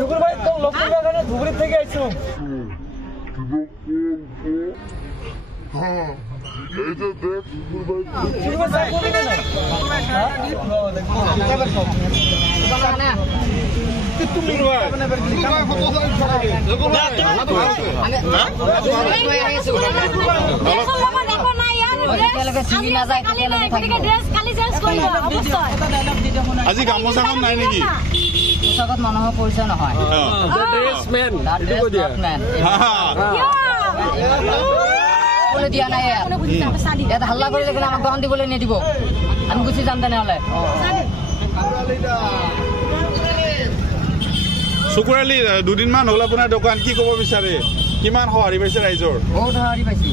শুকুর ভাই তো লক্ষ্মী বাগানে ধুবড়ি থেকে আইছো এই যে দেখ শুকুর ভাই চাকরি দিবে না তুমি আজি গামোচাখন নাই নেকি পোচাকত মানুহৰ পৰিচয় নহয় দিয়া নাই ইয়াত হাল্লা কৰিলে কিনে আমাক দোকান দিবলৈ নিদিব আমি গুচি যাম তেনেহ'লে শুকুৰালি দুদিনমান হ'ল আপোনাৰ দোকান কি ক'ব বিচাৰে কিমান সঁহাৰি পাইছে ৰাইজৰ বহুত সঁহাৰি পাইছে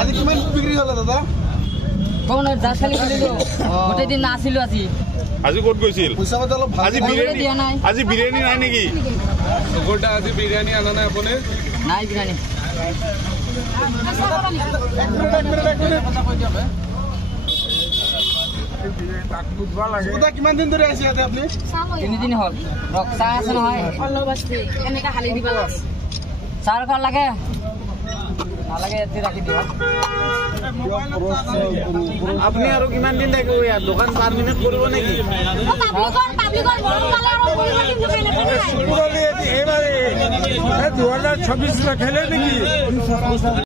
আজি কিমান বিক্ৰী হ'ল দাদা কোন যা খালি খুলিলো গোটেই দিন নাছিলো আজি আজি ক'ত গৈছিল আজি বিৰিয়ানী নাই নেকি গোটা আজি বিৰিয়ানী আনা নাই আপুনি নাই বিৰিয়ানী কিমান দিন ধৰি আছে ইয়াতে আপুনি 3 দিন হ'ল চাহ আছে নহয় এনেকা হালি দিব চাহ ঘৰ লাগে নালাগে এতে ৰাখি দিবা আপুনি আৰু কিমান দিন থাকিব ইয়াত দোকান পাৰ্মিনেন্ট কৰিব নেকি পাব্লিকৰ বড় পালে আৰু কৰিব দিম এইবাৰে 2026 খেলে নেকি